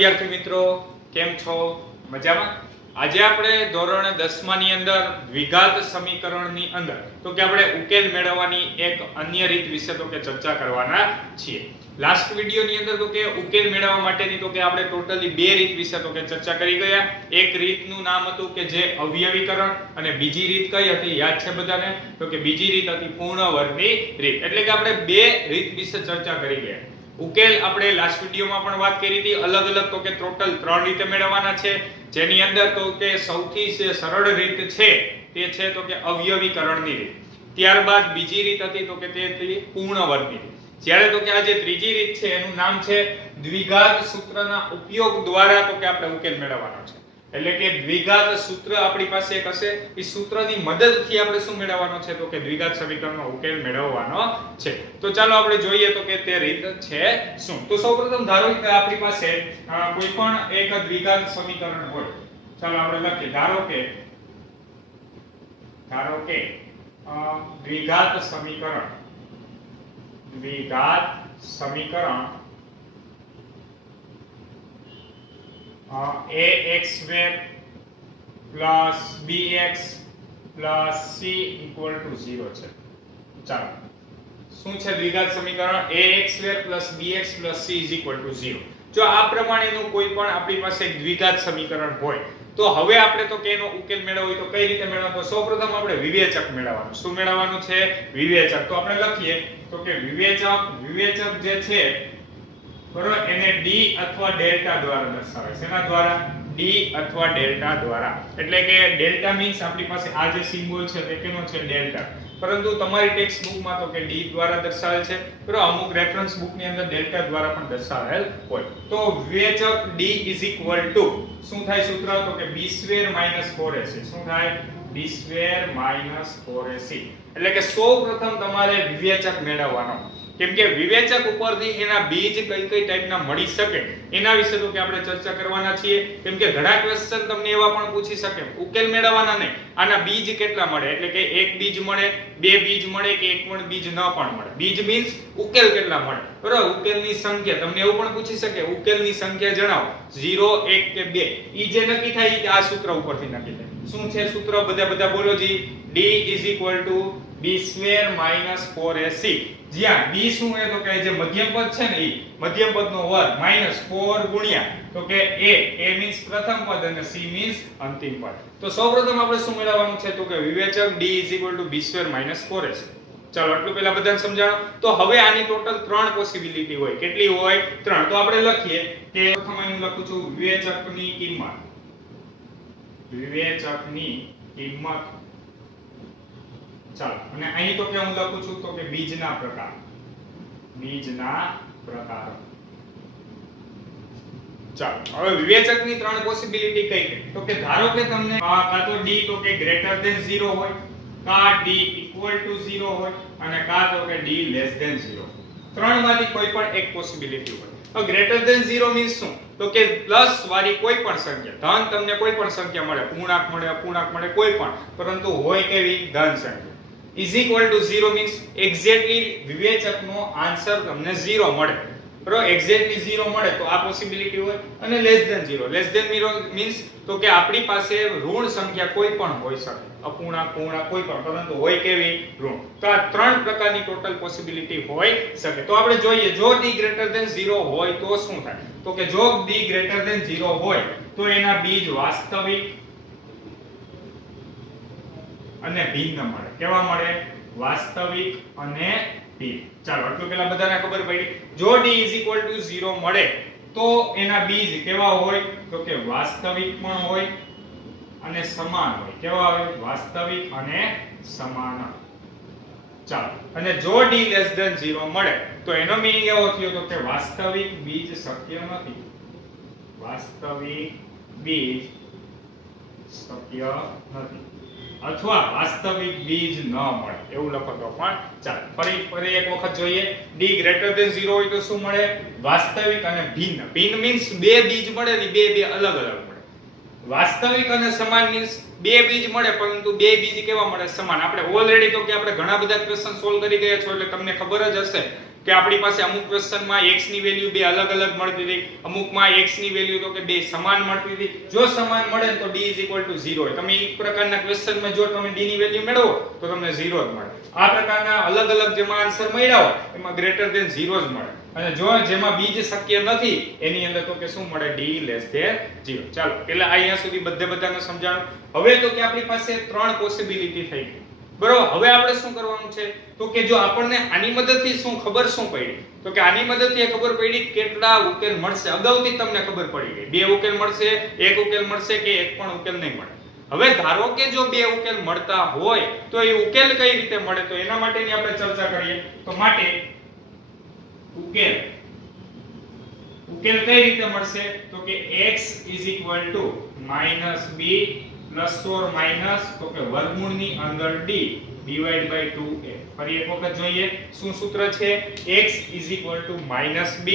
વિદ્યાર્થી મિત્રો, કેમ છો? મજામાં? આજે આપણે ધોરણ 10 ની અંદર દ્વિઘાત સમીકરણની અંદર તો કે આપણે ઉકેલ મેળવવાની એક અન્ય રીત વિશે તો કે ચર્ચા કરવાના છીએ. લાસ્ટ વિડિયોની અંદર તો કે ઉકેલ મેળવવા માટેની તો કે આપણે ટોટલી બે રીત વિશે તો કે ચર્ચા કરી ગયા. એક રીતનું નામ હતું કે જે અવયવીકરણ અને બીજી રીત કઈ હતી યાદ છે બધાને? તો કે બીજી રીત હતી પૂર્ણ વર્ગની રીત. એટલે કે આપણે બે રીત વિશે ચર્ચા કરી ગયા. ઉકેલ આપણે લાસ્ટ વિડિયોમાં પણ વાત કરી હતી. અલગ અલગ તો કે ટોટલ 3 રીતે મેળવવાના છે, જેની અંદર તો કે સૌથી સરળ રીત છે તે છે તો કે અવયવીકરણની રીત. ત્યારબાદ બીજી રીત હતી તો કે તે હતી પૂર્ણ વર્ગની રીત. જ્યારે તો કે આ જે ત્રીજી રીત છે એનું નામ છે દ્વિઘાત સૂત્રના ઉપયોગ દ્વારા તો કે આપણે ઉકેલ મેળવવાનો છે. એટલે કે દ્વિઘાત સૂત્ર આપણી પાસે એક હશે, એ સૂત્રની મદદથી આપણે શું મેળવવાનો છે તો કે દ્વિઘાત સમીકરણનો ઉકેલ મેળવવાનો છે. તો ચાલો આપણે જોઈએ તો કે તે રીત છે શું. તો સૌપ્રથમ ધારો કે આપણી પાસે કોઈ પણ એક દ્વિઘાત સમીકરણ હોય. ચાલો આપણે લખીએ ધારો કે દ્વિઘાત સમીકરણ ax² plus bx plus c equal to 0 છે. ચાલો શું છે દ્વિઘાત સમીકરણ ax² plus bx plus c is equal to 0. જો આ પ્રમાણેનું કોઈ પણ આપણી પાસે એક દ્વિઘાત સમીકરણ હોય તો હવે આપણે તો કે એનો ઉકેલ મેળવવો હોય તો કઈ રીતે મેળવવાનો? સૌપ્રથમ આપણે વિવેચક મેળવવાનું. શું મેળવવાનું છે? વિવેચક. તો આપણે લખીએ તો કે વિવેચક જે છે બરોબર એને d અથવા ડેલ્ટા દ્વારા દર્શાવે છે. એના દ્વારા? d અથવા ડેલ્ટા દ્વારા. એટલે કે ડેલ્ટા મીન્સ આપણી પાસે આ જે સિમ્બોલ છે તે કેનો છે? ડેલ્ટા. પરંતુ તમારી ટેક્સ્ટ બુકમાં તો કે d દ્વારા દર્શાવેલ છે, બરોબર. અમુક રેફરન્સ બુકની અંદર ડેલ્ટા દ્વારા પણ દર્શાવેલ હોય. તો વિવેચક d શું થાય સૂત્ર? તો કે b² - 4ac. શું થાય? b² - 4ac. એટલે કે સૌપ્રથમ તમારે વિવેચક મેળવવાનો. કેમ કે વિવેચક ઉપરથી એના બીજ કઈ કઈ ટાઈપના મળી શકે એના વિશે તો કે આપણે ચર્ચા કરવાના છીએ. કેમ કે ઘણા ક્વેશ્ચન તમને એવા પણ પૂછી શકે, ઉકેલ મેળવવાના નહીં, આના બીજ કેટલા મળે, એટલે કે એક બીજ મળે, બે બીજ મળે કે એક પણ બીજ ન પણ મળે. બીજ મીન્સ ઉકેલ કેટલા મળે, બરાબર. ઉકેલની સંખ્યા તમને એવું પણ પૂછી શકે, ઉકેલની સંખ્યા જણાવો, 0 1 કે 2. ઈ જે નક્કી થાય ઈ આ સૂત્ર ઉપરથી નક્કી થાય. શું છે સૂત્ર? બધા બોલો જી. d b² - 4ac. જ્યાં b શું છે તો કે જે મધ્યમ પદ છે ને ઈ મધ્યમ પદનો વર્ગ માઈનસ 4 ગુણ્યા તો કે a મીન્સ પ્રથમ પદ અને c મીન્સ અંતિમ પદ. તો સૌપ્રથમ આપણે શું મેળવવાનું છે તો કે વિવેચક d b² - 4ac. ચાલો આટલું પહેલા બધાને સમજાણો. તો હવે આની ટોટલ 3 પોસિબિલિટી હોય. કેટલી હોય? 3. તો આપણે લખીએ કે પ્રથમ હું લખું છું વિવેચકની કિંમત. ચાલો અને અહીં તો કે હું લખું છું તો કે બીજના પ્રકાર. ચાલો હવે વિવેચકની 3 પોસિબિલિટી કઈ કઈ? તો કે ધારો કે તમને કાં તો d તો કે ગ્રેટર ધેન 0 હોય, કાં d ઇક્વલ ટુ 0 હોય અને કાં તો કે d લેસ ધેન 0. ત્રણમાંથી કોઈ પણ એક પોસિબિલિટી હોય. તો ગ્રેટર ધેન 0 મીન્સ શું? તો કે પ્લસ વાળી કોઈ પણ સંખ્યા, ધન તમને કોઈ પણ સંખ્યા મળે, પૂર્ણાંક મળે, અપૂર્ણાંક મળે, કોઈ પણ, પરંતુ હોય કેવી? ધન સંખ્યા. is equal to 0 means exactly વિવેચકનો answer તમને 0 મળે, બરોબર. એક્ઝેક્ટલી 0 મળે તો આ પોસિબિલિટી હોય. અને less than 0. Less than 0 means તો કે આપણી પાસે ઋણ સંખ્યા કોઈ પણ હોઈ શકે, અપૂર્ણાંક, પૂર્ણાંક કોઈ પણ, પરંતુ હોય કેવી? ઋણ. તો આ 3 પ્રકારની ટોટલ પોસિબિલિટી હોઈ શકે. તો આપણે જોઈએ જો d ગ્રેટર ધેન 0 હોય તો શું થાય? તો કે જો d ગ્રેટર ધેન 0 હોય તો એના બીજ વાસ્તવિક અને ભિન્ન મળે. કેવા મળે? વાસ્તવિક અને ભિન્ન. ચાલો આટલું પહેલા બધાને ખબર પડી. જો d 0 મળે તો એના બીજ કેવા હોય? તો કે વાસ્તવિક પણ હોય અને સમાન હોય. કેવા હોય? વાસ્તવિક અને સમાન. ચાલો અને જો d લેસ ધેન 0 મળે તો એનો મીનિંગ એવો થયો તો કે વાસ્તવિક બીજ શક્ય નથી. વાસ્તવિક બીજ શક્ય નથી અથવા વાસ્તવિક બીજ ન મળે એવું લખો તો પણ ચાલે. ફરી એક વખત જોઈએ. d ગ્રેટર ધેન 0 હોય તો શું મળે? વાસ્તવિક અને ભિન્ન. ભિન્ન મીન્સ બે બીજ મળે ને બે અલગ મળે. વાસ્તવિક અને સમાન મીન્સ બે બીજ મળે પરંતુ બે બીજ કેવા મળે? સમાન. આપણે ઓલરેડી તો કે આપણે ઘણા બધા ક્વેશ્ચન સોલ્વ કરી ગયા છો એટલે તમને ખબર જ હશે કે આપણી પાસે અમુક ક્વેશ્ચનમાં x ની વેલ્યુ બે અલગ અલગ મળતી હતી, અમુકમાં x ની વેલ્યુ તો કે બે સમાન મળતી હતી. જો સમાન મળે તો d = 0 હોય. તમે એક પ્રકારના ક્વેશ્ચનમાં જો તમે d ની વેલ્યુ મેળવો તો તમને 0 જ મળે. આ પ્રકારના અલગ અલગ જેમાં આન્સર મળ્યા હોય એમાં ગ્રેટર ધેન 0 જ મળે. અને જો જેમાં બીજ શક્ય નથી એની અંદર તો કે શું મળે, d <0. ચાલો એટલે અહીંયા સુધી બધાને સમજાણું. હવે તો કે આપણી પાસે ત્રણ પોસિબિલિટી થઈ ગઈ, બરોબર. હવે આપણે શું કરવાનું છે તો કે જો આપણને આની મદદથી શું ખબર શું પડી, તો કે આની મદદથી ખબર પડી કેટલા ઉકેલ મળશે. અગાઉથી તમને ખબર પડી ગઈ, બે ઉકેલ મળશે, એક ઉકેલ મળશે કે એક પણ ઉકેલ નહીં મળે. હવે ધારો કે જો બે ઉકેલ મળતા હોય તો એ ઉકેલ કઈ રીતે મળે, તો એના માટેની આપણે ચર્ચા કરીએ. તો માટે ઉકેલ કઈ રીતે મળશે, તો કે x = -b plus or minus તો કે વર્ગમૂળની અંદર d ડિવાઇડ બાય 2a. ફરી એક વખત જોઈએ શું સૂત્ર છે, x = -b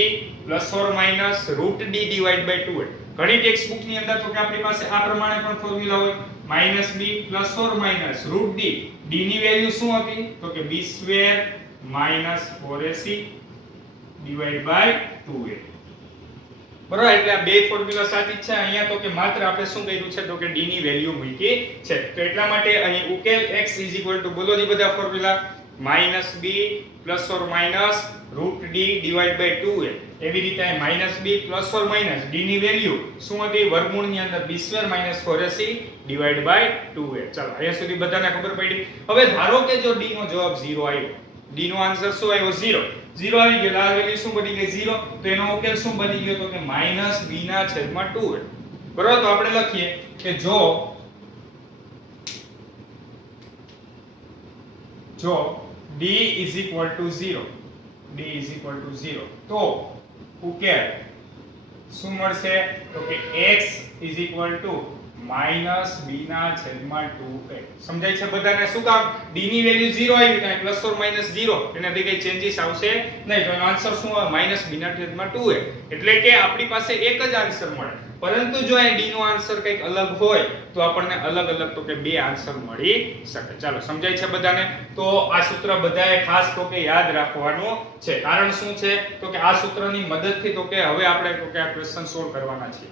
plus or minus √d divide by 2a. ઘણી ટેક્સ્ટ બુક ની અંદર તો કે આપણી પાસે આ પ્રમાણે પણ ફોર્મ્યુલા હોય, -b plus or minus √d. d ની વેલ્યુ શું હતી, તો કે b² - 4ac divide by 2a. બરાબર. એટલે આ બે ફોર્મ્યુલા સાચી છે. અહીંયા તો કે માત્ર આપણે શું કર્યું છે તો કે d ની વેલ્યુ મૂકી છે. તો એટલા માટે અહીં ઉકેલ x = બોલો ની બધા formula -b plus or minus √d divide by 2a. એવી રીતે અહીં -b plus or minus d ની વેલ્યુ શું હતી, વર્ગમૂળની અંદર b² - 4ac divide by 2a. ચાલો અહીંયા સુધી બધાને ખબર પડી. હવે ધારો કે જો d નો જવાબ 0 આવ્યો, d નો આન્સર શું આવ્યો, 0 આવી ગયો. આ વેલ્યુ શું બની ગઈ, 0. તો એનો ઉકેલ શું બની ગયો, તો કે -b/2a. બરાબર. તો આપણે લખીએ કે જો d = 0 તો ઉકેલ શું મળશે, તો કે x = -b/2a. સમજાય છે બધાને? શું કામ, d ની વેલ્યુ 0 આવી, તો પ્લસ ઓર માઈનસ 0 એનાથી કઈ ચેન્જીસ આવશે નહીં. તો એનો આન્સર શું આવે, -b/2a. એટલે કે આપણી પાસે એક જ આન્સર મળે. પરંતુ જો આ d નો આન્સર કંઈક અલગ હોય તો આપણને અલગ અલગ તો કે બે આન્સર મળી શકે. ચાલો સમજાય છે બધાને? તો આ સૂત્ર બધાએ ખાસ તો કે યાદ રાખવાનું છે. કારણ શું છે, તો કે આ સૂત્રની મદદથી તો કે હવે આપણે તો કે આ ક્વેશ્ચન સોલ્વ કરવાના છીએ.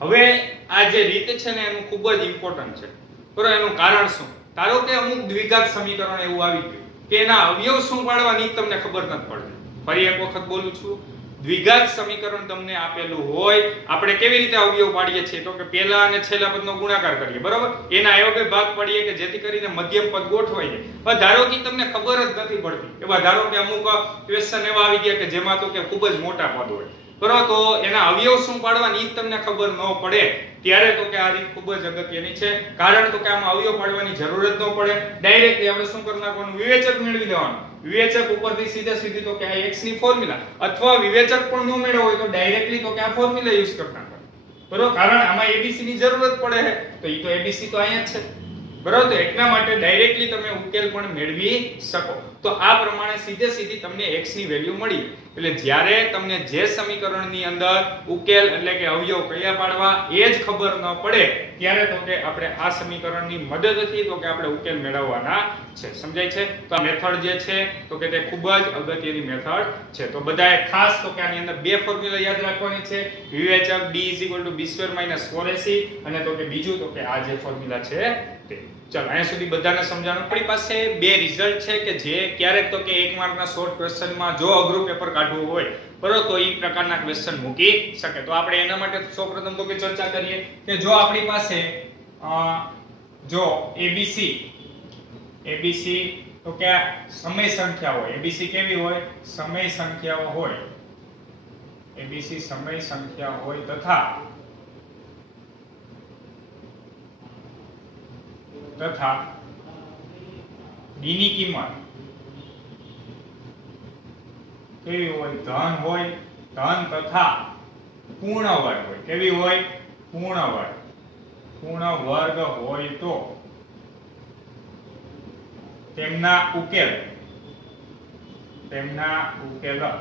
હવે આ જે રીત છે ને એનું ખૂબ જ ઇમ્પોર્ટન્ટ છે, બરોબર. એનું કારણ શું, ધારો કે અમુક દ્વિઘાત સમીકરણ એવું આવી ગયું કે એના અવયવ શું પાડવાની તમને ખબર નથી પડતી. ફરી એક વખત બોલું છું, દ્વિઘાત સમીકરણ તમને આપેલું હોય, આપણે કેવી રીતે અવયવ પાડીએ છીએ, તો કે પહેલા અને છેલ્લા પદનો ગુણાકાર કરીએ, બરોબર. એના અવયવે ભાગ પાડીએ કે જેથી કરીને મધ્યમ પદ ગોઠવાઈ જાય. પણ ધારો કે તમને ખબર જ નથી પડતી, એવા ધારો કે અમુક ક્વેશ્ચન એવા આવી ગયા કે જેમાં તો કે ખૂબ જ મોટા પદ હોય, બરોબર. તો એના અવયવ શું પાડવાની ઈ તમને ખબર ન પડે ત્યારે તો કે આ રીત ખૂબ જ અગત્યની છે. કારણ તો કે આમાં અવયવ પાડવાની જરૂર જ ન પડે. ડાયરેક્ટલી આપણે શું કરી નાખવાનું, વિવેચક મેળવી લેવાનું. વિવેચક ઉપરથી સીધી તો કે આ x ની ફોર્મ્યુલા, અથવા વિવેચક પણ ન મેળવો હોય તો ડાયરેક્ટલી તો કે આ ફોર્મ્યુલા યુઝ કરતા નાખવાનું, બરોબર. કારણ આમાં abc ની જરૂરત પડે છે, તો ઈ તો abc તો અહીંયા જ છે, બરોબર. તો એટલા માટે ડાયરેક્ટલી તમે ઉકેલ પણ મેળવી શકો. તો આ પ્રમાણે સીધી તમને x ની વેલ્યુ મળી. એટલે જ્યારે તમને જે સમીકરણની અંદર ઉકેલ એટલે કે અવયવ કયા પાડવા એ જ ખબર ન પડે ત્યારે તો કે આપણે આ સમીકરણની મદદથી તો કે આપણે ઉકેલ મેળવવાના છે. સમજાય છે? તો આ મેથડ જે છે તો કે તે ખૂબ જ અગત્યની મેથડ છે. તો બધાએ ખાસ તો કે આની અંદર બે ફોર્મ્યુલા યાદ રાખવાની છે, વિવેચક d = b² - 4ac અને તો કે બીજું તો કે આ જે ફોર્મ્યુલા છે તે. ચાલો અહીંયા સુધી બધાને સમજાણું. આપણી પાસે બે રિઝલ્ટ છે કે જે ક્યારેક તો કે 1 માર્કના શોર્ટ ક્વેશ્ચનમાં જો અઘરું પેપર કાઢવું હોય બરોબર તો એ પ્રકારના ક્વેશ્ચન મૂકી શકે. તો આપણે એના માટે સૌપ્રથમ તો કે ચર્ચા કરીએ કે જો આપણી પાસે જો abc તો કે સમય સંખ્યા હોય, abc કેવી હોય, સમય સંખ્યાઓ હોય, abc સમય સંખ્યા હોય તથા d ની કિંમત કેવી હોય, ધન હોય, ધન તથા પૂર્ણ વર્ગ હોય. કેવી હોય, પૂર્ણ વર્ગ હોય તો તેમના ઉકેલ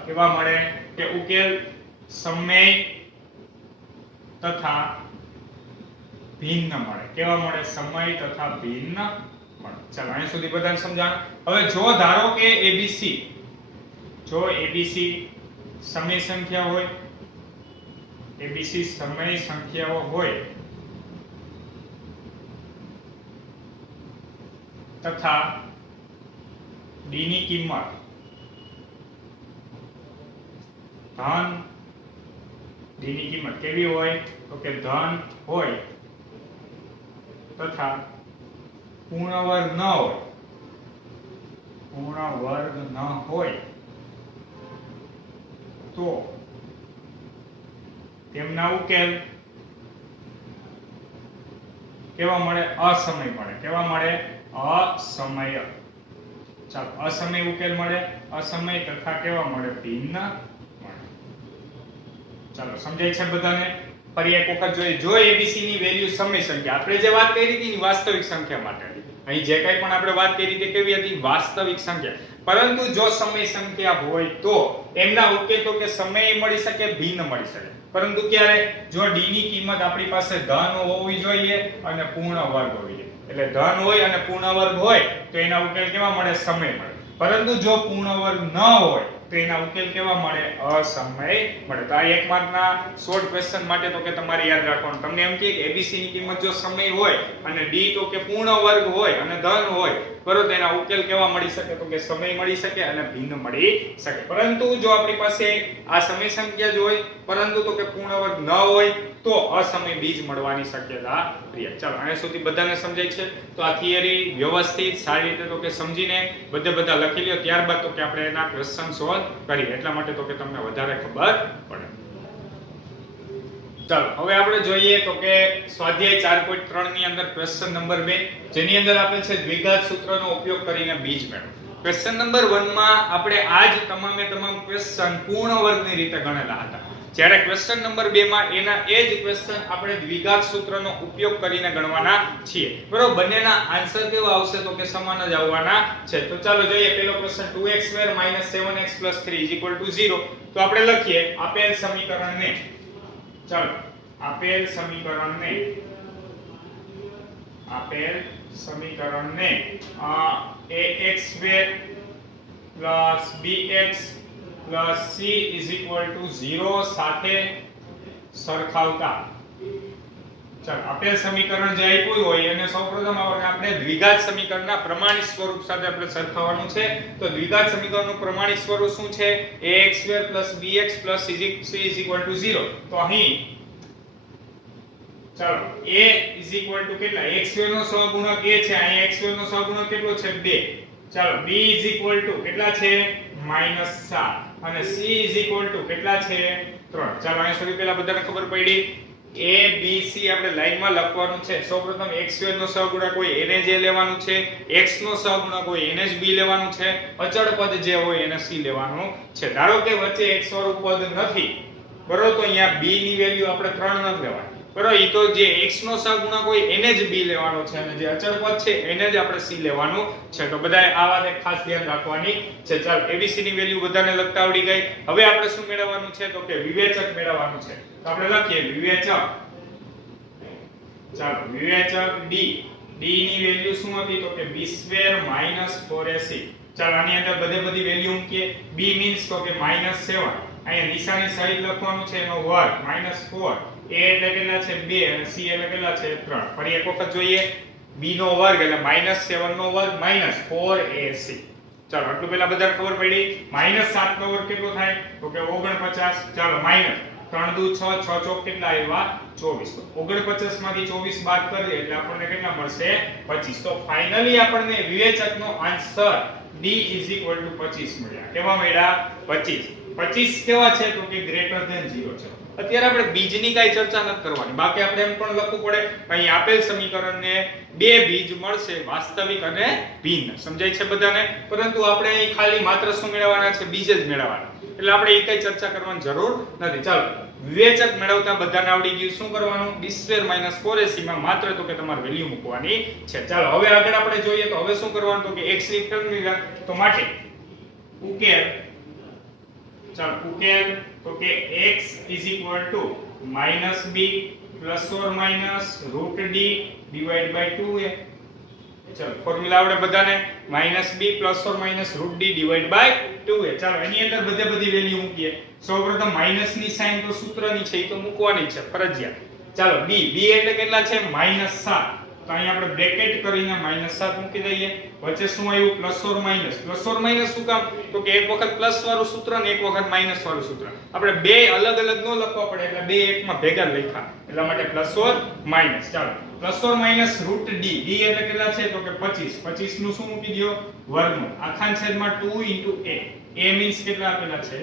કેવા મળે કે ઉકેલ સમય તથા ભિન્ન મળે. કેવા મળે, સમય તથા ભિન્ન મળે. ચાલો અહીં સુધી બધાને સમજાણું. હવે જો ધારો કે abc જો એબીસી સમય સંખ્યા હોય, એબીસી સમય સંખ્યાઓ હોય તથા ડી ની કિંમત ધન, ડી ની કિંમત કેવી હોય તો કે ધન હોય તથા પૂર્ણ વર્ગ ન હોય, પૂર્ણ વર્ગ ન હોય તો તેમના ઉકેલ કેવા મળે? અસમય મળે. કેવા મળે? અસમય. ચાલો, અસમય ઉકેલ મળે, અસમય તથા કેવા મળે? ભિન્ન મળે. ચાલો, સમજાય છે બધાને? ફરી એક વખત જોઈએ. જો એબીસી ની વેલ્યુ સમય સંખ્યા, આપણે જે વાત કરી હતી વાસ્તવિક સંખ્યા માટે, અહીં જે કંઈ પણ આપણે વાત કરી હતી કેવી હતી? વાસ્તવિક સંખ્યા. પરંતુ જો સમય સંખ્યા હોય તો એમના ઉકેલ તો કે સમય મળી શકે, ભિન્ન મળી શકે. પરંતુ ક્યારે? જો ડી ની કિંમત આપણી પાસે ધન હોવી જોઈએ અને પૂર્ણ વર્ગ હોવી જોઈએ. એટલે ધન હોય અને પૂર્ણ વર્ગ હોય તો એના ઉકેલ કેવા મળે? સમય મળે. પરંતુ જો પૂર્ણ વર્ગ ન હોય તો એના ઉકેલ કેવા મળે? અસમય મળે. તો આ એક માર્કના શોર્ટ ક્વેશ્ચન માટે તો કે તમારે યાદ રાખવાનું. તમને એમ કહે કે એબીસી ની કિંમત જો સમય હોય અને ડી તો કે પૂર્ણ વર્ગ હોય અને ધન હોય, બરોબર, એના ઉકેલ કેવા મળી શકે? તો કે સમય મળી શકે અને ભિન્ન મળી શકે. પરંતુ જો આપણી પાસે આ સમય સંખ્યા જ હોય પરંતુ તો કે પૂર્ણ વર્ગ ન હોય તો અસમય બીજ મળવાની શક્યતા રહે. ચાલો, અહીંયા સુધી બધાને સમજાય છે? તો આ થિયરી વ્યવસ્થિત સારી રીતે તો કે સમજીને બધા લખી લ્યો. ત્યારબાદ તો કે આપણે એના ક્વેશ્ચન સોલ્વ કરીએ. એટલા માટે તો કે તમને વધારે ખબર પડે. ચાલો, હવે આપણે જોઈએ તો કે સ્વાધ્યાય 4.3 ની અંદર ક્વેશ્ચન નંબર 2, જેની અંદર આપેલ છે દ્વિઘાત સૂત્રનો ઉપયોગ કરીને બીજ મેળવો. ક્વેશ્ચન નંબર 1 માં આપણે આ જ તમામ ક્વેશ્ચન પૂર્ણ વર્ગની રીતે ગણેલા હતા. જ્યારે ક્વેશ્ચન નંબર 2 માં એના એ જ ક્વેશ્ચન આપણે દ્વિઘાત સૂત્રનો ઉપયોગ કરીને ગણવાના છીએ. બરોબર, બંનેના આન્સર કેવા આવશે? તો કે સમાન જ આવવાના છે. તો ચાલો જોઈએ. પહેલો ક્વેશ્ચન 2x2 7x 3 0. તો આપણે લખીએ આપેલ સમીકરણને. ચાલો, આપેલ સમીકરણને ax2 bx c 0 સાથે સરખાવતા. ચાલો, આપેલ સમીકરણ જે આપ્યું હોય એને સૌપ્રથમ આપણે દ્વિઘાત સમીકરણના પ્રમાણિત સ્વરૂપ સાથે આપણે સરખાવવાનું છે. તો દ્વિઘાત સમીકરણનું પ્રમાણિત સ્વરૂપ શું છે? ax2 bx c 0. તો અહીં ચાલો, a કેટલા? x2 નો સહગુણક a છે. અહીં x2 નો સહગુણક કેટલો છે? 2. ચાલો, b કેટલા છે? -7 અને c કેટલા છે? 3. ચાલો, અહીં સુધી પહેલા બધાને ખબર પડી. a b c આપણે લાઈનમાં લખવાનું છે. સૌપ્રથમ x2 નો સહગુણક હોય એને જ લેવાનું છે, x નો સહગુણક હોય એને જ b લેવાનું છે, અચળ પદ જે હોય એને c લેવાનું છે. ધારો કે વચ્ચે x વાળું પદ નથી, બરોબર, તો અહીંયા b ની વેલ્યુ આપણે 3 ન લેવાની. બરોબર, ઈ તો જે x નો સહગુણક હોય એને જ b લેવાનો છે અને જે અચળ પદ છે એને જ આપણે c લેવાનું છે. તો બધાએ આ વાતે ખાસ ધ્યાન રાખવાની છે. ચાલો, abc ની વેલ્યુ બધાને લખતા આવડી ગઈ. હવે આપણે શું મેળવવાનું છે? તો કે વિવેચક મેળવવાનું છે. તો આપણે લખીએ વિવેચક. ચાલો, વિવેચક d. d ની વેલ્યુ શું હતી? તો કે b² - 4ac. ચાલો, આની અંદર બધી વેલ્યુ મૂકીએ. b મીન્સ તો કે -7. અહીંયા નિશાની સહિત લખવાનું છે એનો વર્ગ -4. a એટલે કેટલા છે? 2 અને c એટલે કેટલા છે? 3. ફરી એક વખત જોઈએ. b નો વર્ગ એટલે -7 નો વર્ગ -4ac. ચાલો, આટલું પહેલા બધાને ખબર પડી. -7 નો વર્ગ કેટલો થાય? તો કે 49. ચાલો, માઈનસ 3 દુ 6, 6 ચોક કેટલા આવ્યા? 24. તો 49 માંથી 24 બાદ કરીએ એટલે આપણને કેટલા મળશે? 25. તો ફાઇનલી આપણને વિવેચકનો આન્સર d = 25 મળ્યા. કેવા મળ્યા? 25. 25 કેવા છે? તો કે ગ્રેટર ધેન 0 છે. અત્યારે આપણે બીજની કાઈ ચર્ચા નથી કરવાની. બાકી આપણે એમ પણ લખવું પડે અહીં આપેલ સમીકરણને બે બીજ મળશે, વાસ્તવિક અને ભિન્ન. સમજાય છે બધાને? પરંતુ આપણે અહીં ખાલી માત્ર શું મેળવવાના છે? બીજ જ મેળવવાના. એટલે આપણે એ કઈ ચર્ચા કરવાની જરૂર નથી. ચાલો, વિવેચક મેળવતા બધાને આવડી ગયું. શું કરવાનું? b² - 4ac માં માત્ર તો કે તમારે વેલ્યુ મૂકવાની છે. ચાલો, હવે આગળ આપણે જોઈએ તો હવે શું કરવાનું? તો કે x ની ફોર્મ્યુલા તો માટે ઉકેલ. ચાલો, ઉકેલ તો કે x = -b ± √d / 2a. ચલો ફોર્મ્યુલા આવડે બધાને -b ± √d divide by 2a. ચાલો એની અંદર બધી વેલ્યુ મૂકીએ. સૌપ્રથમ માઈનસ ની સાઈન તો સૂત્રની છે એ તો મૂકવાની છે ફરજિયાત. ચાલો b એટલે કેટલા છે -7. તો અહીં આપણે બ્રેકેટ કરીને -7 મૂકી દઈએ. વચ્ચે શું આવ્યું પ્લસ ઓર માઈનસ શું કામ તો કે એક વખત પ્લસ વાળું સૂત્ર ને એક વખત માઈનસ વાળું સૂત્ર આપણે બે અલગ ન લખવા પડે એટલે બે એકમાં ભેગા લખ્યા એટલા માટે પ્લસ ઓર માઈનસ. ચાલો plus or minus √d d એટલે કેટલા છે તો કે 25 નું શું મૂકી દયો વર્ગમૂળ આખા છેદમાં 2 a મીન્સ કેટલા આપેલા છે.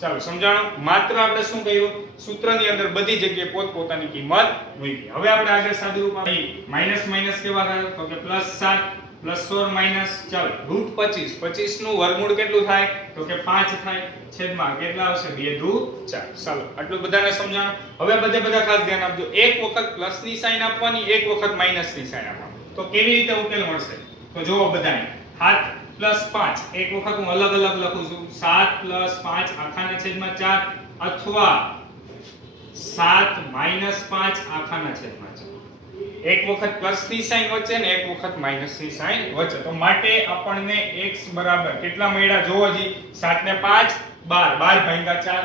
ચાલો સમજાણો. માત્ર આપણે શું કહ્યું સૂત્રની અંદર બધી જગ્યાએ પોતપોતાની કિંમત મૂકી. હવે આપણે આગળ સાદુરૂપ આપી માઈનસ કેવા થાય તો કે +7 પ્લસ ઓર માઈનસ. ચાલો √25 નું વર્ગમૂળ કેટલું થાય તો કે 5 થાય છેદમાં કેટલા આવશે 2 દુ 4. ચાલો આટલું બધાને સમજાણો. હવે બધા ખાસ ધ્યાન આપજો. એક વખત પ્લસ ની સાઈન આપવાની એક વખત માઈનસ ની સાઈન આપવાની. તો કેવી રીતે ઉકેલ મળશે તો જુઓ બધાને હાથ +5 એક વખત હું અલગ લખું છું 7 + 5 આખાના છેદમાં 4 અથવા 7 - 5 આખાના છેદમાં 4. એક વખત પ્લસ ની સાઈન વચ્ચે ને એક વખત માઈનસ ની સાઈન વચ્ચે. તો માટે આપણને x બરાબર કેટલા મળ્યા જોવો જી 7 ને 5 12 12 4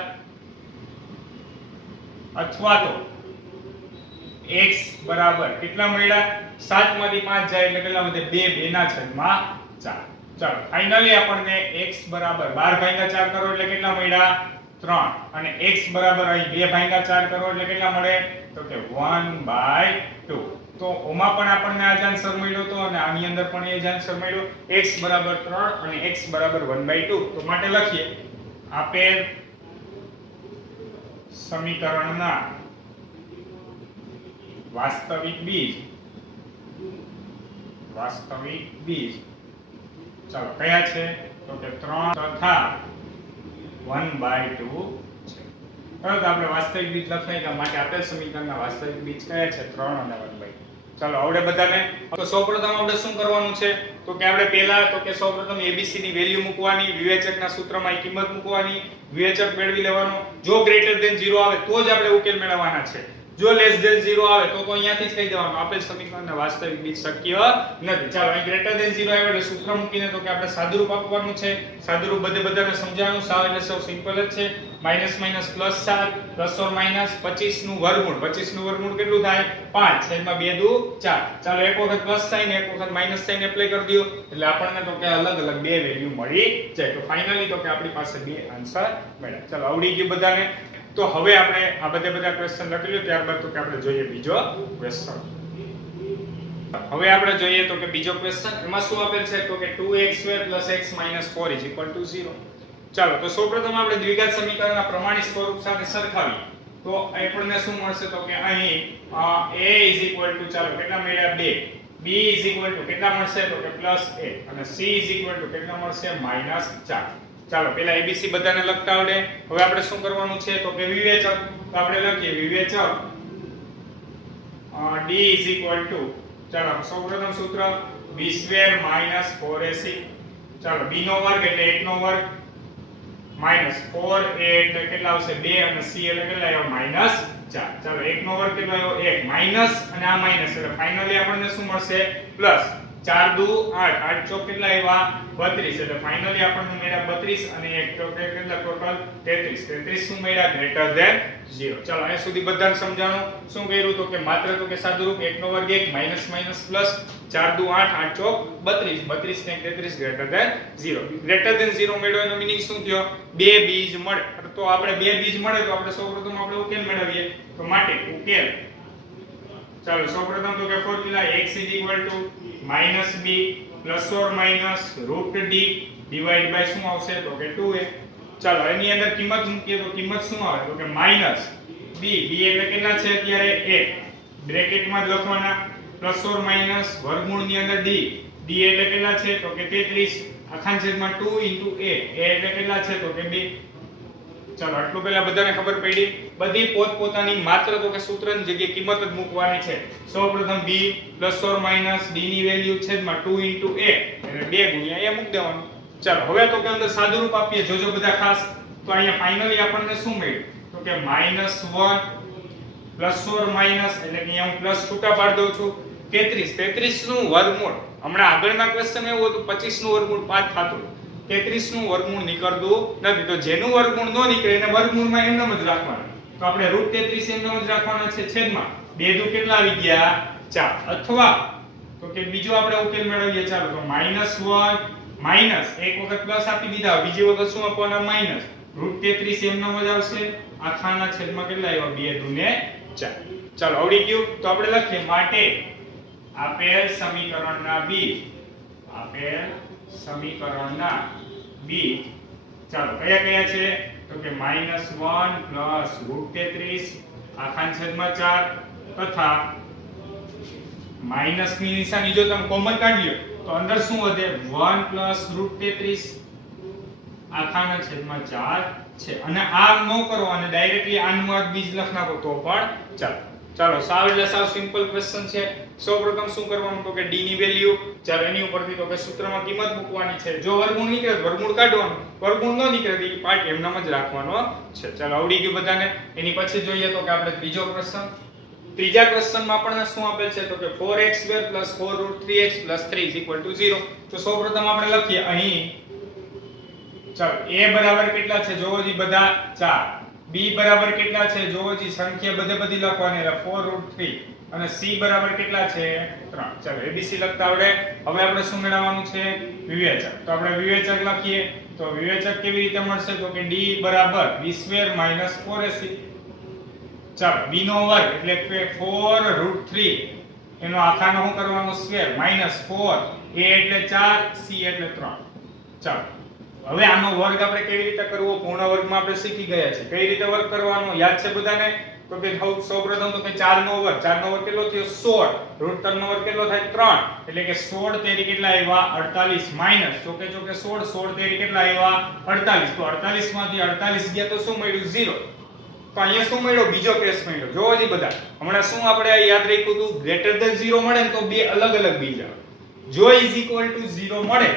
અથવા તો x બરાબર કેટલા મળ્યા 7 માંથી 5 જાય એટલે કેટલા વધે 2 ના છેદમાં 4. ચાલો ફાઇનલી આપણને x બરાબર 12 4 કરો એટલે કેટલા મળ્યા 3 અને x બરાબર અહીં 2 4 કરો એટલે કેટલા મળે તો કે 1/2. તો ઓમાં પણ આપણને આ જ આન્સર મળ્યો તો અને આની અંદર પણ એ જ આન્સર મળ્યો x બરાબર 3 અને x બરાબર 1/2. તો માટે લખીએ આપેલ સમીકરણના વાસ્તવિક બીજ ચાલો કયા છે તો કે 3 તથા 1/2 છે. તરત આપણે વાસ્તવિક બીજ લખાય માટે આપેલ સમીકરણના વાસ્તવિક બીજ કયા છે 3 અને 1/2. ચાલો આવડે બધાને. તો સૌપ્રથમ આપણે શું કરવાનું છે તો કે આપણે પહેલા તો કે સૌપ્રથમ abc ની વેલ્યુ મૂકવાની, વિવેચકના સૂત્રમાં એ કિંમત મૂકવાની, વિવેચક મેળવી લેવાનો. જો ગ્રેટર ધેન 0 આવે તો જ આપણે ઉકેલ મેળવવાના છે. જો લેસ ધેન 0 આવે તો અહીંયાથી જ કહી દેવાનું આપેલ સમીકરણના વાસ્તવિક બીજ શક્ય નથી. ચાલો અહીં ગ્રેટર ધેન 0 આવે એટલે સૂત્ર મૂકીને તો કે આપણે સાદુરૂપ આપવાનું છે. સાદુરૂપ બધાને સમજાવવાનું. સાવ એટલે સૌ સિમ્પલ જ છે. -+7 પ્લસ ઓર માઈનસ 25 નું વર્ગમૂળ. 25 નું વર્ગમૂળ કેટલું થાય 5 છેદમાં 2 દુ 4. ચાલો એક વખત પ્લસ સાઈન એક વખત માઈનસ સાઈન એપ્લાય કરી દયો એટલે આપણને તો કે અલગ બે વેલ્યુ મળી જાય. તો ફાઇનલી તો કે આપણી પાસે બે આન્સર મળ્યા. ચાલો આવડી ગયું બધાને. તો હવે આપણે આ બધા ક્વેશ્ચન લખી લો ત્યારબાદ તો કે આપણે જોઈએ બીજો ક્વેશ્ચન. હવે આપણે જોઈએ તો કે બીજો ક્વેશ્ચન એમાં શું આપેલ છે તો કે 2x² + x - 4 = 0. ચાલો તો સૌપ્રથમ આપણે દ્વિઘાત સમીકરણના પ્રમાણિત સ્વરૂપ સાથે સરખાવીએ તો આપણને શું મળશે તો કે અહીં a ચાલો કેટલા મળ્યા 2, b કેટલા મળશે તો કે +a અને c કેટલા મળશે -4. ચાલો પહેલા abc બધાને લખતા આવડે. હવે આપણે શું કરવાનું છે તો કે વિવેચક. તો આપણે લખીએ વિવેચક d ચાલો સૌપ્રથમ સૂત્ર b² - 4ac. ચાલો b નો વર્ગ એટલે 1 નો વર્ગ -4a એટલે કેટલા આવશે 2 અને c એટલે કેટલા આવ્યા -4. ચાલો 1 નો વર્ગ કેટલો આવ્યો 1 માઈનસ અને આ માઈનસ એટલે ફાઇનલી આપણને શું મળશે પ્લસ 4 દુ 8 8 ચોક કેટલા આવ્યા 32 એટલે ફાઇનલી આપણને મળ્યા 32 અને 1 ચોક કેટલા ટોટલ 33 શું મળ્યા ગ્રેટર ધેન 0. ચાલો અહીં સુધી બધાને સમજાણું. શું કર્યું તો કે માત્ર તો કે સાદુરૂપ 1 નો વર્ગ 1 માઈનસ પ્લસ 4 દુ 8 8 ચોક 32 ને 33 ગ્રેટર ધેન 0. ગ્રેટર ધેન 0 મળ્યો એનો મીનિંગ શું થયો બે બીજ મળે. તો આપણે બે બીજ મળે તો આપણે સૌપ્રથમ આપણે ઉકેલ મેળવીએ. તો માટે ઉકેલ ચાલો સૌપ્રથમ તો કે formula x - b plus or minus √d divide by શું આવશે તો કે 2a. ચાલો એની અંદર કિંમત મૂકીએ તો કિંમત શું આવે તો કે માઈનસ b એટલે કેટલા છે અત્યારે 1 બ્રેકેટમાં જ લખવાના પ્લસ ઓર માઈનસ વર્ગમૂળ ની અંદર d એટલે કેટલા છે તો કે 33 આખા છેદમાં 2 a એટલે કેટલા છે તો કે 2. ચાલો આટલું પહેલા બધાને ખબર પડી. બધી પોતપોતાની માત્ર તો કે સૂત્રની જગ્યાએ કિંમત જ મૂકવાની છે. સૌપ્રથમ b plus or minus d ની વેલ્યુ છેદમાં 2 a એટલે 2 ગુણ્યા a મૂકી દેવાનું. ચાલો હવે તો કે અંદર સાદુરૂપ આપીએ જોજો બધા ખાસ. તો અહીંયા ફાઇનલી આપણને શું મળ્યું તો કે -1 પ્લસ ઓર માઈનસ એટલે કે અહીંયા હું પ્લસ છૂટા પાડી દઉં છું 33 નું વર્ગમૂળ, હમણાં આગળના ક્વેશ્ચન એવું હતું 25 નું વર્ગમૂળ 5 થાતું, 33 નું વર્ગમૂળ નીકળતું નથી. તો જેનું વર્ગમૂળ ન નીકળે એને વર્ગમૂળમાં એમનેમ જ રાખવાનું. તો આપણે √33 એમનેમ જ રાખવાના છે છેદમાં 2 દુ કેટલા આવી ગયા 4. અથવા તો કે બીજો આપણે ઉકેલ મેળવીએ. ચાલો તો -1 માઈનસ એક વખત પ્લસ આપી દીધા, બીજી વખત શું આપવાના માઈનસ. √33 એમનેમ જ આવશે, આખાના છેદમાં કેટલા આવ્યા 2 દુ ને 4. ચાલો આવડી ગયું. તો આપણે લખીએ માટે આપેલ સમીકરણના બીજ, આપેલ સમીકરણના બીજ ચાલો કયા કયા છે તો કે -1 +√33 આખાના છેદમાં 4 તથા માઈનસ ની નિશાની જો તમે કોમન કાઢી લો તો અંદર શું વધે 1 +√33 આખાના છેદમાં 4 છે. અને આ ન કરો અને ડાયરેક્ટલી આનું આ બીજ લખ નાખો તો પણ ચાલે. ચાલો સાવ એટલે સાવ સિમ્પલ ક્વેશ્ચન છે. સૌપ્રથમ શું કરવાનું તો કે d ની વેલ્યુ ચાલો એની ઉપરથી તો કે સૂત્રમાં કિંમત મૂકવાની છે. જો વર્ગમૂળ નીકળે તો વર્ગમૂળ કાઢવાનું, વર્ગમૂળ ન નીકળે તો એ પાર્ટ એમનામ જ રાખવાનો છે. ચાલો આવડી ગયું બધાને. એની પછી જોઈએ તો કે આપણે ત્રીજો ક્વેશ્ચન, ત્રીજા ક્વેશ્ચનમાં આપણને શું આપેલ છે તો કે 4x² + 4√3x + 3 = 0. તો સૌપ્રથમ આપણે લખીએ અહીં ચાલો a બરાબર કેટલા છે જોવો જી બધા 4, b બરાબર કેટલા છે જોવો જી સંખ્યા બધી લખવાની એટલે 4√3 અને c બરાબર કેટલા છે 3. ચાલો abc લખતા આવડે. હવે આપણે શું મેળવવાનું છે વિવેચક. તો આપણે વિવેચક લખીએ. તો વિવેચક કેવી રીતે મળશે તો કે d બરાબર b² - 4ac. ચાલો b નો વર્ગ એટલે કે 4√3 એનો આખાનો શું કરવાનો સ્ક્વેર -4 a એટલે 4 c એટલે 3. ચાલો હવે આનો વર્ગ આપણે કેવી રીતે કરવો પૂર્ણ વર્ગમાં આપણે શીખી ગયા છે. કઈ રીતે વર્ગ કરવાનો યાદ છે બધાને? તો કે સૌપ્રથમ તો કે 4 નો વર્ગ, 4 નો વર્ગ કેટલો થયો 16, √3 નો વર્ગ કેટલો થાય 3 એટલે કે 16 તેરી કેટલા આવ્યા 48 માઈનસ ચોકે 16 તેરી કેટલા આવ્યા 48. તો 48 માંથી 48 ગયા તો શું મળ્યું 0. તો અહીંયા શું મળ્યો બીજો કેસ મળ્યો. જોવો જી બધા હમણાં શું આપણે યાદ રાખ્યું હતું ગ્રેટર ધેન 0 મળે ને તો બે અલગ અલગ બીજ આવે. જો =0 મળે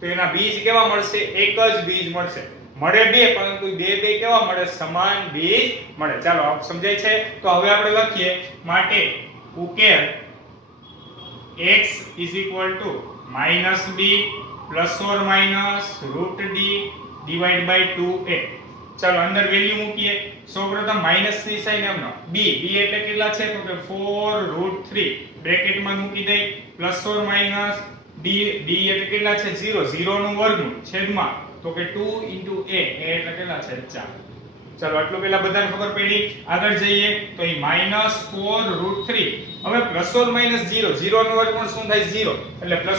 તો એના બીજ કેવા મળશે એક જ બીજ મળશે. મળે બે પરંતુ બે કેવા મળે સમાન બીજ મળે. ચાલો આપ સમજાય છે. તો હવે આપણે લખીએ માટે ઉકેલ x =-b ±√d / 2a. ચાલો અંદર વેલ્યુ મૂકીએ. સૌપ્રથમ માઈનસ ની સાઈન એમનો b એટલે કેટલા છે તો કે 4√3 બ્રેકેટમાં મૂકી દઈ ± d એટલે કેટલા છે 0, 0 નું વર્ગમૂળ છેદમાં તો કે 2 * a એટલે કેટલા છે 4. ચાલો આટલું પેલા બધાને ખબર પડી. આગળ જઈએ તો અહીં -4√3 હવે ±0, 0 નું વર્ગમૂળ શું થાય 0 એટલે ±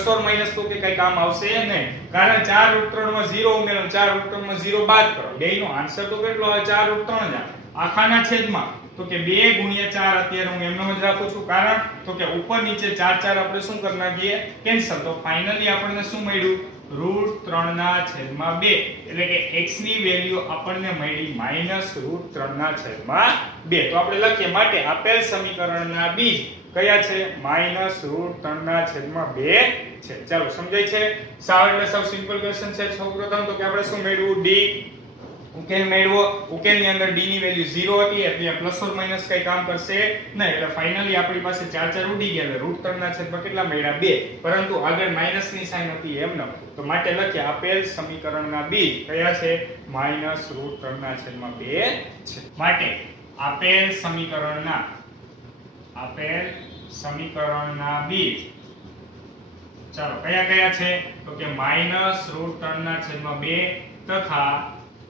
તો કે કઈ કામ આવશે નહીં કારણ 4√3 માં 0 ઉમેરો 4√3 માં 0 બાદ કરો બેયનો આન્સર તો કેટલો આવે 4√3 જ આખાના છેદમાં તો કે 2 × 4 અત્યારે હું એમનો જ રાખું છું કારણ તો કે ઉપર નીચે 4 આપણે શું કરી નાખીએ કેન્સલ. તો ફાઇનલી આપણને શું મળ્યું √3/2 એટલે કે x ની વેલ્યુ આપણને મળી -√3/2. તો આપણે લખીએ માટે આપેલ સમીકરણના બીજ કયા છે -√3/2 છે. ચાલો સમજાય છે. સાવ એટલે સાવ સિમ્પલ ક્વેશ્ચન છે. સૌપ્રથમ તો કે આપણે શું મેળવ્યું d ઉકેલ મેળવો. ઉકેલની અંદર d ની વેલ્યુ 0 હતી એટલે પ્લસ ઓર માઈનસ કઈ કામ કરશે નહીં એટલે ફાઇનલી આપણી પાસે 4 ઉડી ગયા એટલે √3/2 કેટલા મળ્યા 2 પરંતુ આગળ માઈનસ ની સાઈન હતી એમનો. તો માટે લખીએ આપેલ સમીકરણના બીજ કયા છે -√3/2 છે. માટે આપેલ સમીકરણના બીજ ચાલો કયા કયા છે તો કે -√3/2 તથા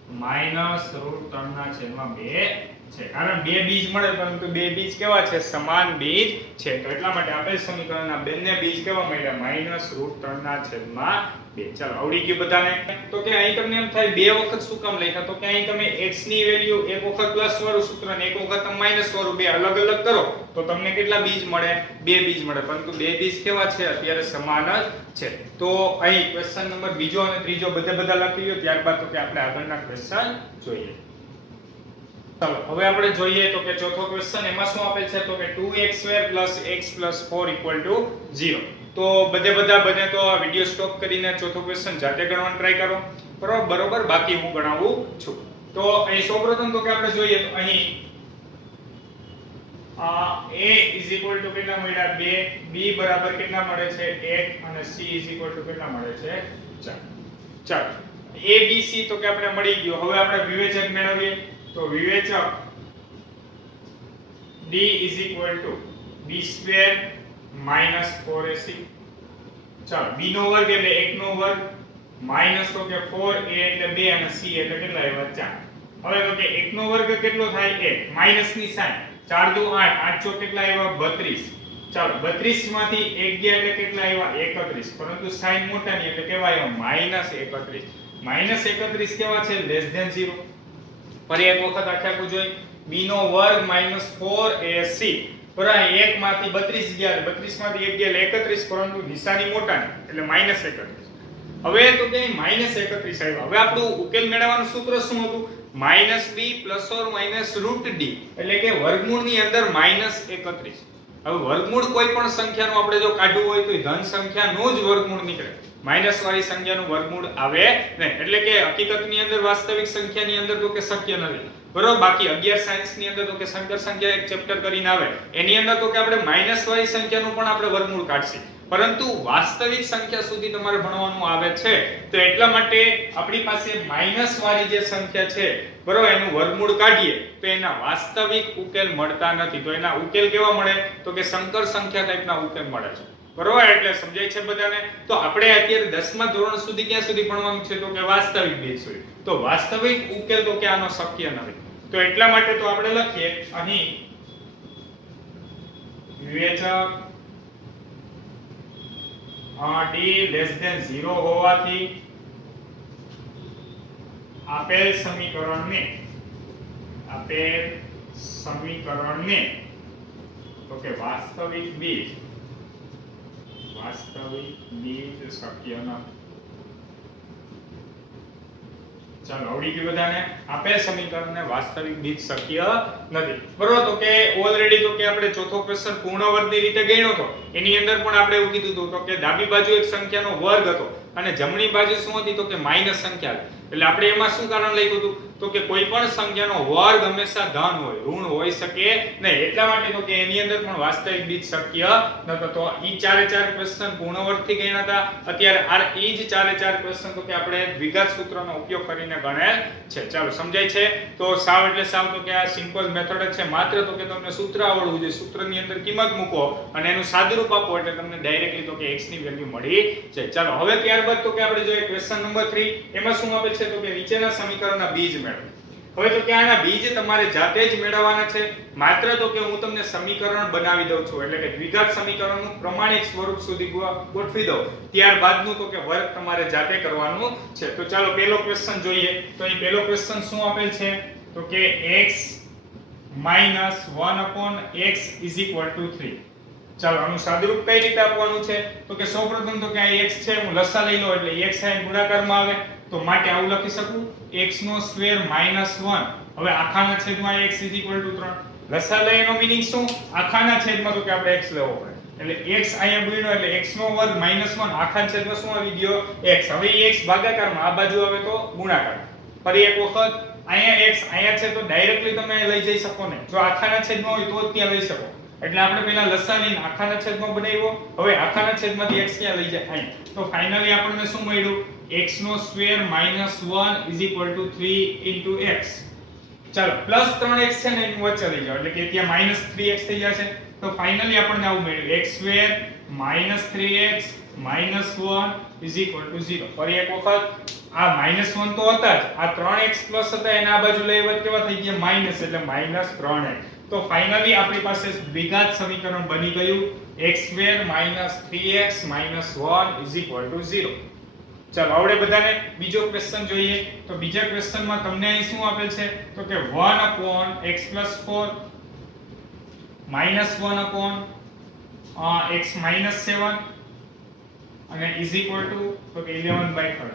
-√3/2 છે કારણ બે બીજ મળે પરંતુ બે બીજ કેવા છે સમાન બીજ છે. તો એટલા માટે આપેલ સમીકરણના બંને બીજ કેવા મળ્યા -√3/2. ચાલો આવડી ગયું બધાને. તો કે અહીં તમને એમ થાય બે વખત શું કામ લખ્યા તો કે અહીં તમે x ની વેલ્યુ એક વખત પ્લસ વાળું સૂત્ર ને એક વખત માઈનસ વાળું બે અલગ અલગ કરો તો તમને કેટલા બીજ મળે બે બીજ મળે પરંતુ બે બીજ કેવા છે અત્યારે સમાન જ છે. તો અહીં ક્વેશ્ચન નંબર બીજો અને ત્રીજો બધા લખી લ્યો ત્યારબાદ તો કે આપણે આગળના ક્વેશ્ચન જોઈએ. ચાલો હવે આપણે જોઈએ તો કે ચોથો ક્વેશ્ચન એમાં શું આપેલ છે તો કે 2x² + x + 4 = 0. તો બને તો આ વિડિયો સ્ટોપ કરીને ચોથો ક્વેશ્ચન જાતે ગણવાનો ટ્રાય કરો બરોબર બાકી હું ગણાવું છું. તો અહીં સૌપ્રથમ તો કે આપણે જોઈએ તો અહીં a ઇઝ ઇક્વલ ટુ કેટલા મળ્યા 2, b બરાબર કેટલા મળે છે 1 અને c ઇઝ ઇક્વલ ટુ કેટલા મળે છે 4. ચાલો a b c તો કે આપણે મળી ગયો. હવે આપણે વિવેચક મેળવીએ તો વિવેચક d is equal to b square minus 4ac. ચાલો b નો વર્ગ એટલે 1 નો વર્ગ માઈનસ તો કે 4a એટલે 2 અને c એટલે કેટલા આવ્યા 4. હવે તો કે 1 નો વર્ગ કેટલો થાય 1 માઈનસ ની સાઈન 4 દુ 8 8 ચોક કેટલા આવ્યા 32. ચાલો 32 માંથી 1 ગયા એટલે કેટલા આવ્યા 31, પરંતુ સાઈન મોટાની એટલે કેવા આવ્યા માઈનસ 31. માઈનસ 31 કેવા છે લેસ ધેન 0. ફરી એક વખત આખું જોઈ b નો વર્ગ માઈનસ 4ac બરાબર 1 માંથી 32 ગયા 32 માંથી 1 ગયા એટલે 31, પરંતુ નિશાની મોટાની એટલે માઈનસ 31. હવે તો કે માઈનસ 31 આવ્યા. હવે આપણું ઉકેલ મેળવવાનું સૂત્ર શું હતું minus b plus or minus root d એટલે કે વર્ગમૂળની અંદર માઈનસ 31. હવે વર્ગમૂળ કોઈ પણ સંખ્યાનું આપણે જો કાઢવું હોય તો ધન સંખ્યાનું જ વર્ગમૂળ નીકળે, માઈનસ વાળી સંખ્યાનું વર્ગમૂળ આવે નહીં. એટલે કે હકીકતની અંદર વાસ્તવિક સંખ્યાની અંદર તો કે શક્ય નથી બરોબર. બાકી 11 સાયન્સ ની અંદર તો કે સંકર સંખ્યા એક ચેપ્ટર કરીને આવે એની અંદર તો કે આપણે માઈનસ વાળી સંખ્યાનું પણ આપણે વર્ગમૂળ કાઢીએ, પરંતુ વાસ્તવિક સંખ્યા સુધી તમારે ભણવાનું આવે છે તો એટલા માટે આપણી પાસે માઈનસ વાળી જે સંખ્યા છે બરોબર એનું વર્ગમૂળ કાઢીએ તો એના વાસ્તવિક ઉકેલ મળતા નથી. તો એના ઉકેલ કેવા મળે તો કે સંકર સંખ્યા ટાઈપના ઉકેલ મળે છે બરોબર. એટલે સમજાય છે બધાને. તો આપણે અત્યારે 10મા ધોરણ સુધી ક્યાં સુધી ભણવાનું છે તો કે વાસ્તવિક બીજ સુધી. તો વાસ્તવિક ઉકેલ તો કે આનો શક્ય નથી. તો એટલા માટે તો આપણે લખીએ અહીં વિવેચક d less than 0 હોવાથી આપેલ સમીકરણને તો કે વાસ્તવિક બીજ શક્ય નથી. ચાલો આવડી ગયું બધાને. આપેલ સમીકરણને વાસ્તવિક બીજ શક્ય નથી બરોબર. તો કે ઓલરેડી તો કે આપણે ચોથો ક્વેશ્ચન પૂર્ણ વર્ગની રીતે ગણ્યો હતો. એની અંદર પણ આપણે એવું કીધું હતું તો કે ડાબી બાજુ એક સંખ્યાનો વર્ગ હતો અને જમણી બાજુ શું હતી તો કે માઈનસ સંખ્યા. એટલે આપણે એમાં શું કારણ લખ્યું હતું તો કે કોઈ પણ સંખ્યાનો વર્ગ હંમેશા ધન હોય, ઋણ હોઈ શકે નહીં. એટલા માટે તો કે એની અંદર પણ વાસ્તવિક બીજ શક્ય નતો. તો ઈ 4 ક્વેશ્ચન પૂર્ણ વર્ગથી ગણ્યા હતા. અત્યારે આ ઈ જ 4 ક્વેશ્ચન તો કે આપણે દ્વિઘાત સૂત્રનો ઉપયોગ કરીને ગણેલ છે. ચાલો સમજાય છે. તો સાવ એટલે સાવ તો કે આ સિમ્પલ મેથડ જ છે. માત્ર તો કે તમને સૂત્ર આવડવું જોઈએ, સૂત્રની અંદર કિંમત મૂકો અને એનું સાદુરૂપ આપો એટલે તમને ડાયરેક્ટલી તો કે x ની વેલ્યુ મળી છે. ચાલો હવે ત્યારબાદ તો કે આપણે જોઈએ ક્વેશ્ચન નંબર 3. એમાં શું આપે છે તો કે નીચેના સમીકરણના બીજ મેળવો. હવે તો કે આના બીજ તમારે જાતે જ મેળવવાના છે. માત્ર તો કે હું તમને સમીકરણ બનાવી દઉં છું, એટલે કે દ્વિઘાત સમીકરણનું પ્રમાણિક સ્વરૂપ સુધી ગોઠવી દઉં, ત્યારબાદનું તો કે વર્ક તમારે જાતે કરવાનું છે. તો ચાલો પહેલો ક્વેશ્ચન જોઈએ. તો અહીં પહેલો ક્વેશ્ચન શું આપેલ છે તો કે x - 1/x = 3. ચાલો આનું સાદુરૂપ કઈ રીતે આપવાનું છે તો કે સૌપ્રથમ તો કે આ x છે હું લસા લઈ લો એટલે x આ ગુણાકારમાં આવે તો માટે આવું લખી શકું x નો સ્ક્વેર -1. હવે આખાના છેદમાં x = 3. લસા લઈ એનો મીનિંગ શું આખાના છેદમાં તો કે આપણે x લેવો પડે એટલે x અહીંયા ગુણ્યો એટલે x નો વર્ગ -1 આખાના છેદમાં શું આવી ગયો x. હવે x ભાગાકારમાં આ બાજુ આવે તો ગુણાકાર. ફરી એક વખત અહીંયા x અહીંયા છે તો ડાયરેક્ટલી તમે લઈ જઈ શકો ને, જો આખાના છેદમાં હોય તો જ ત્યાં લઈ શકો. એટલે આપણે પહેલા લસા લઈને આખાના છેદમાં બનાવ્યો. હવે આખાના છેદમાંથી x ક્યાં લઈ જાય અહીં. તો ફાઇનલી આપણને શું મળ્યું x નો સ્ક્વેર -1 = 3 x. ચાલો પ્લસ 3x છે ને એની વચ્ચે લઈ જાઓ એટલે કે ત્યાં -3x થઈ જશે. તો ફાઇનલી આપણને આવું મળ્યું x² - 3x - 1 = 0. ફરી એક વખત આ -1 તો હતા જ, આ 3x પ્લસ હતા એને આ બાજુ લઈ વચ્ચે કેવા થઈ ગયા માઈનસ એટલે -3x. તો ફાઇનલી આપણી પાસે દ્વિઘાત સમીકરણ બની ગયું x² - 3x - 1 = 0. ચાલો આવડે બધાને. બીજો ક્વેશ્ચન જોઈએ. તો બીજા ક્વેશ્ચનમાં તમને અહીં શું આપેલ છે તો કે 1/x + 4 -1/x - 7 અને = તો કે 11/3.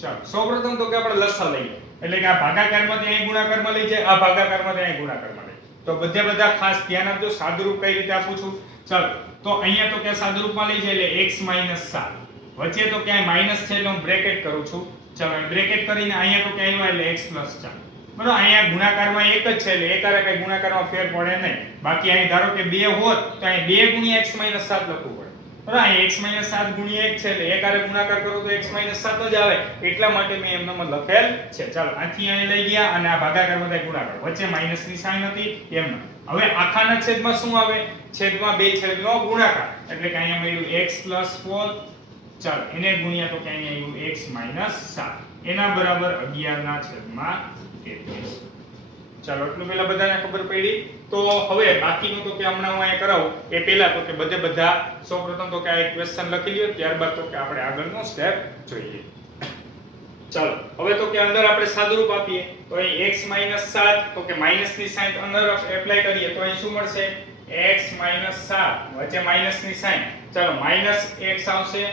ચાલો સૌપ્રથમ તો કે આપણે લસા લઈએ એટલે કે આ ભાગાકારમાંથી અહીં ગુણાકારમાં લઈ જાય, આ ભાગાકારમાંથી અહીં ગુણાકારમાં લઈ. તો બધા ખાસ ધ્યાન આપજો સાદુરૂપ કઈ રીતે આપું છું. ચાલો તો અહીંયા તો કે સાદુરૂપમાં લઈ જાય એટલે x - 7 વચ્ચે તો ક્યાંય માઈનસ છે એટલે હું બ્રેકેટ કરું છું. ચાલો બ્રેકેટ કરીને અહીંયા તો કે આવ્યા એટલે x + 4. બરાબર અહીંયા ગુણાકારમાં એક જ છે એટલે એકારે કઈ ગુણાકારમાં ફેર પડે નહીં. બાકી અહીં ધારો કે 2 હોત તો અહીં 2 ગુણ્યા x 7 લખવું પડે. બરાબર અહીં x 7 ગુણ્યા 1 છે એટલે એકારે ગુણાકાર કરો તો x 7 જ આવે. એટલા માટે મેં એમનો મત લખેલ છે. ચાલો આથી અહીં લઈ ગયા અને આ ભાગાકાર બધાય ગુણાકાર. વચ્ચે માઈનસ ની સાઈન હતી એમનો. હવે આખાના છેદમાં શું આવે? છેદમાં બે છેદનો ગુણાકાર. એટલે કે અહીંયા મળ્યું x 4. ચાલો એને ગુણ્યા તો કે અહીંયા આવ્યું x 7. એના બરાબર 11 ના છેદમાં 33. ચાલો એટલું પહેલા બધાને ખબર પડી. તો હવે બાકીનું તો કે હમણાં હું અહીંયા કરાવું એ પહેલા તો કે બધા સૌપ્રથમ તો કે આ એક ક્વેશ્ચન લખી લ્યો, ત્યારબાદ તો કે આપણે આગળનો સ્ટેપ જોઈએ. ચાલો હવે તો કે અંદર આપણે સાદુરૂપ આપીએ તો અહીં x 7 તો કે માઈનસ ની સાઈન અંદર એપ્લાય કરીએ તો અહીં શું મળશે? x 7 વચ્ચે માઈનસ ની સાઈન. ચાલો માઈનસ x આવશે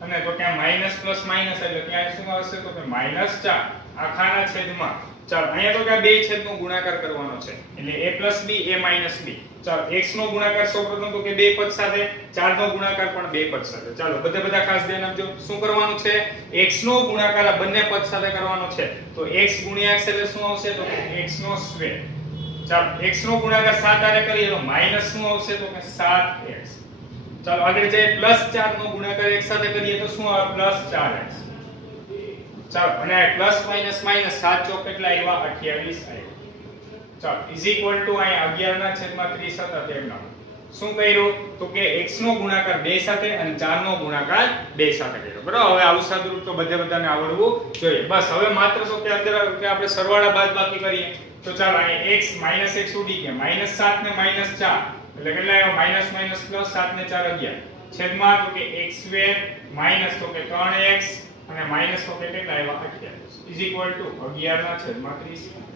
અને તો ત્યાં માઈનસ પ્લસ માઈનસ એટલે ત્યાં શું આવશે તો કે -4 આખાના છેદમાં. ચાલો અહીંયા તો કે બે છેદનો ગુણાકાર કરવાનો છે એટલે a + b a - b. ચાલો x નો ગુણાકાર સૌપ્રથમ તો કે બે પદ સાથે, 4 નો ગુણાકાર પણ બે પદ સાથે. ચાલો બધા ખાસ ધ્યાન આપજો. શું કરવાનું છે? x નો ગુણાકાર આ બંને પદ સાથે કરવાનો છે. તો x * x એટલે શું આવશે તો કે x નો સ્ક્વેર. ચાલો x નો ગુણાકાર 7 આરે કરીએ તો માઈનસ શું આવશે તો કે 7x. ચાલો આગળ જઈએ +4 નો ગુણાકાર x સાથે કરીએ તો શું આવે? +4x. ચાલો અને પ્લસ માઈનસ માઈનસ 7 ચોક કેટલા આવ્યા? 28 આવ્યા. ચાલો ઇઝ ઇક્વલ ટુ અહીં 11 ના છેદમાં 30 હતા તેમના. શું કર્યું તો કે x નો ગુણાકાર 2 સાથે અને 4 નો ગુણાકાર 2 સાથે કર્યો. બરાબર હવે આવું સાદુરૂપ તો બધાને આવડવું જોઈએ. બસ હવે માત્ર તો કે અંદર કે આપણે સરવાળા બાદબાકી કરીએ તો ચાલો અહીં x - x ઉડી ગયા. -7 ને -4 એટલે કેટલા આવ્યા? માઈનસ માઈનસ પ્લસ 7 ને 4 11 છેદમાં તો કે x² માઈનસ તો કે 3x અને માઈનસ તો કે કેટલા આવ્યા? 28 ઇઝ ઇક્વલ ટુ 11 ના છેદમાં 30.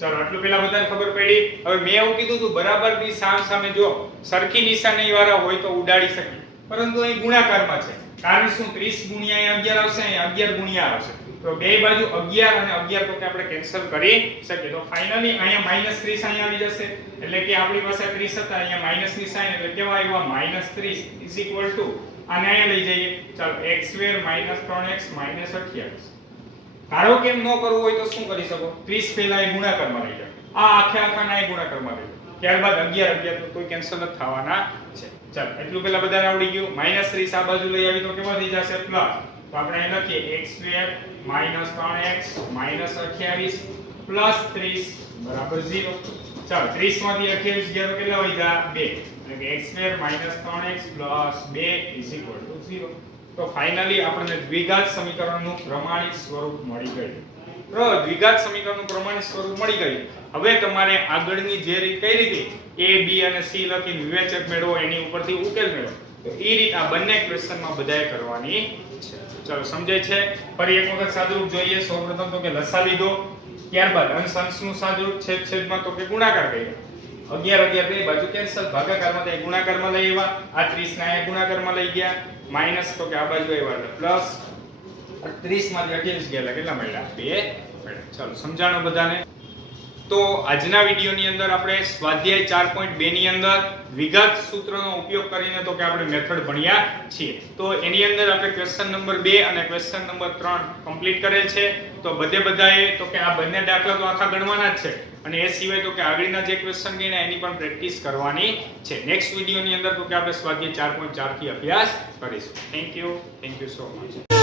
ચાલો આટલું પહેલા બધાને ખબર પડી. હવે મેં એવું કીધું હતું બરાબર ની સામે જો સરખી નિશાની વાળા હોય તો ઉડાડી શકીએ, પરંતુ અહીં ગુણાકારમાં છે. કારણ શું? 30 ગુણ્યા અહીં 11 આવશે, અહીં 11 ગુણ્યા આવશે. તો બે બાજુ 11 અને 11 તો કે આપણે કેન્સલ કરી શકીએ. તો ફાઇનલી અહીંયા -30 અહીંયા આવી જશે એટલે કે આપણી પાસે 30 હતા, અહીંયા માઈનસ ની સાઈન એટલે કેવા આવ્યા? -30 ઇઝ ઇક્વલ ટુ આને અહીંયા લઈ જઈએ. ચાલો x² - 3x - 28. ધારો કે એમ ન કરવું હોય તો શું કરી શકો? 30 પહેલા એ ગુણાકારમાં લઈ જાઓ. આ આખાના એ ગુણાકારમાં લઈ જાઓ. ત્યારબાદ 11 તો કોઈ કેન્સલ ન થવાના છે. ચાલો એટલું પહેલા બધાને આવડી ગયું. -30 આ બાજુ લઈ આવી તો કેવા થઈ જશે? પ્લસ. તો આપણે અહીં લખીએ x² - 3x - 28 + 30 = 0. ચાલો 30 માંથી 28 ગયા તો કેટલા વધ્યા? 2. એટલે કે x² - 3x + 2 = 0. તો ફાઇનલી આપણને દ્વિઘાત સમીકરણનું પ્રમાણિત સ્વરૂપ મળી ગયું. બરાબર દ્વિઘાત સમીકરણનું પ્રમાણિત સ્વરૂપ મળી ગયું. હવે તમારે આગળની જે રીત કઈ રીતે a b અને c લખીને વિવેચક મેળવો એની ઉપરથી ઉકેલ મેળવો તો એ રીત આ બંને ક્વેશ્ચનમાં બધાએ કરવાની છે. ચાલો સમજાય છે? ફરી એક વખત સાદુરૂપ જોઈએ. સૌપ્રથમ તો કે લસા લીધો, ત્યારબાદ અંશ અંશનું સાદુરૂપ, છેદ છેદમાં તો કે ગુણાકાર કર્યો. 11 બે બાજુ કેન્સલ, ભાગાકારમાં તો ગુણાકારમાં લઈ આવ્યા, આ 30 ના અહીંયા ગુણાકારમાં લઈ ગયા, માઈનસ તો કે આ બાજુ આવ્યા એટલે પ્લસ 30 માંથી 28 ગયા કેટલા મળ્યા? 2 મળ્યા. ચાલો સમજાણો બધાને. તો આજના વિડિયોની અંદર આપણે સ્વાધ્યાય 4.2 ની અંદર દ્વિઘાત સૂત્રનો ઉપયોગ કરીને તો કે આપણે મેથડ ભણ્યા છીએ. તો એની અંદર આપણે ક્વેશ્ચન નંબર 2 અને ક્વેશ્ચન નંબર 3 કમ્પ્લીટ કરેલ છે. તો બધાએ તો કે આ બંને દાખલા તો આખા ગણવાના જ છે અને એ સિવાય તો કે આગળના જે ક્વેશ્ચન ગણ્યા એની પણ પ્રેક્ટિસ કરવાની છે. નેક્સ્ટ વિડિયોની અંદર તો કે આપણે સ્વાધ્યાય 4.4 થી અભ્યાસ કરીશું. Thank you so much.